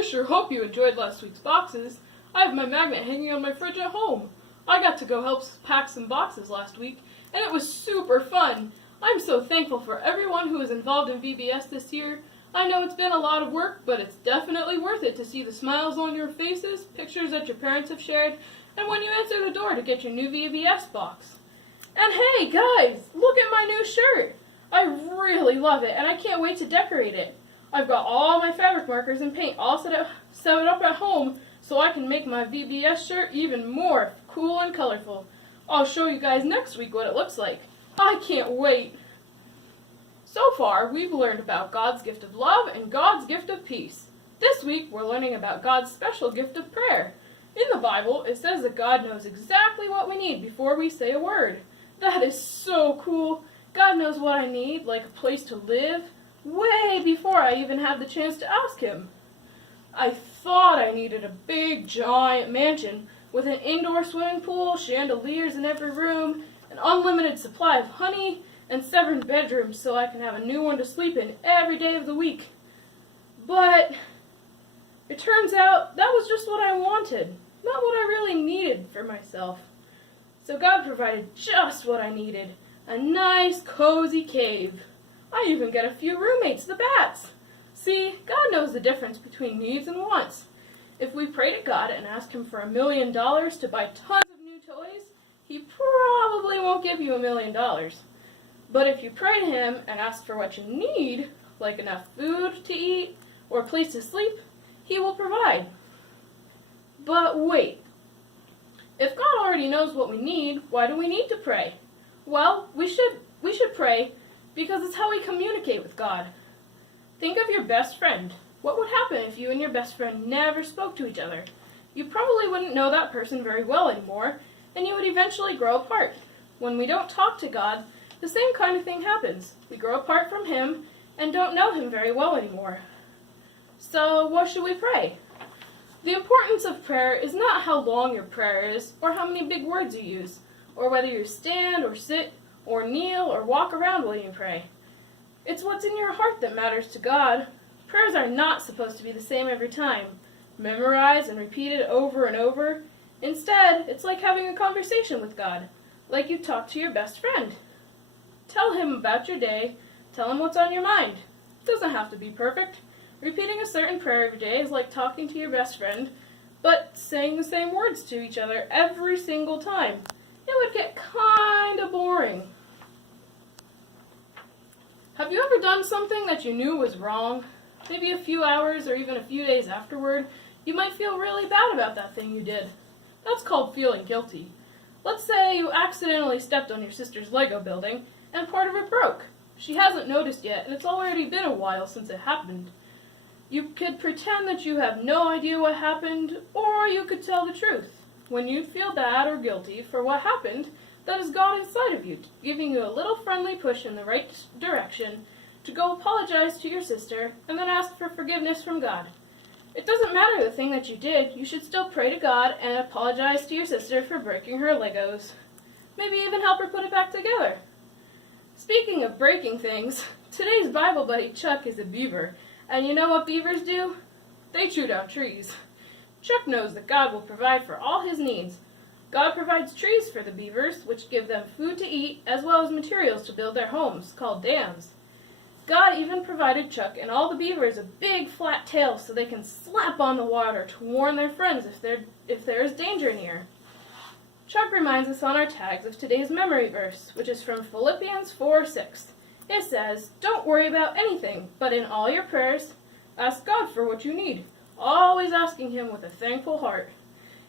I sure hope you enjoyed last week's boxes. I have my magnet hanging on my fridge at home. I got to go help pack some boxes last week, and it was super fun. I'm so thankful for everyone who was involved in VBS this year. I know it's been a lot of work, but it's definitely worth it to see the smiles on your faces, pictures that your parents have shared, and when you answer the door to get your new VBS box. And hey, guys, look at my new shirt. I really love it, and I can't wait to decorate it. I've got all my fabric markers and paint all set up at home so I can make my VBS shirt even more cool and colorful. I'll show you guys next week what it looks like. I can't wait. So far, we've learned about God's gift of love and God's gift of peace. This week, we're learning about God's special gift of prayer. In the Bible, it says that God knows exactly what we need before we say a word. That is so cool. God knows what I need, like a place to live, way before I even have the chance to ask Him. I thought I needed a big, giant mansion with an indoor swimming pool, chandeliers in every room, an unlimited supply of honey, and 7 bedrooms so I can have a new one to sleep in every day of the week. But it turns out that was just what I wanted, not what I really needed for myself. So God provided just what I needed, a nice, cozy cave. I even get a few roommates, the bats. See, God knows the difference between needs and wants. If we pray to God and ask Him for $1 million to buy tons of new toys, He probably won't give you $1 million. But if you pray to Him and ask for what you need, like enough food to eat or a place to sleep, He will provide. But wait, if God already knows what we need, why do we need to pray? Well, we should pray because it's how we communicate with God. Think of your best friend. What would happen if you and your best friend never spoke to each other? You probably wouldn't know that person very well anymore, and you would eventually grow apart. When we don't talk to God, the same kind of thing happens. We grow apart from Him and don't know Him very well anymore. So, what should we pray? The importance of prayer is not how long your prayer is, or how many big words you use, or whether you stand or sit or kneel or walk around while you pray. It's what's in your heart that matters to God. Prayers are not supposed to be the same every time, memorized and repeated over and over. Instead, it's like having a conversation with God, like you talk to your best friend. Tell Him about your day, tell Him what's on your mind. It doesn't have to be perfect. Repeating a certain prayer every day is like talking to your best friend, but saying the same words to each other every single time. It would get kind of boring. Have you ever done something that you knew was wrong? Maybe a few hours or even a few days afterward, you might feel really bad about that thing you did. That's called feeling guilty. Let's say you accidentally stepped on your sister's Lego building and part of it broke. She hasn't noticed yet, and it's already been a while since it happened. You could pretend that you have no idea what happened, or you could tell the truth. When you feel bad or guilty for what happened, that is God inside of you, giving you a little friendly push in the right direction to go apologize to your sister and then ask for forgiveness from God. It doesn't matter the thing that you did, you should still pray to God and apologize to your sister for breaking her Legos. Maybe even help her put it back together. Speaking of breaking things, today's Bible buddy Chuck is a beaver. And you know what beavers do? They chew down trees. Chuck knows that God will provide for all his needs. God provides trees for the beavers, which give them food to eat, as well as materials to build their homes, called dams. God even provided Chuck and all the beavers a big flat tail so they can slap on the water to warn their friends if there is danger near. Chuck reminds us on our tags of today's memory verse, which is from Philippians 4:6. It says, "Don't worry about anything, but in all your prayers, ask God for what you need, always asking Him with a thankful heart."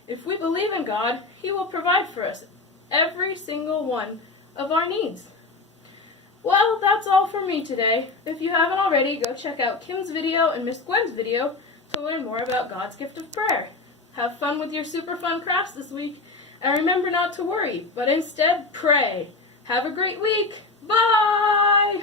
If we believe in God, He will provide for us every single one of our needs. Well, that's all for me today. If you haven't already, go check out Kim's video and Miss Gwen's video to learn more about God's gift of prayer. Have fun with your super fun crafts this week, and remember not to worry, but instead pray. Have a great week. Bye!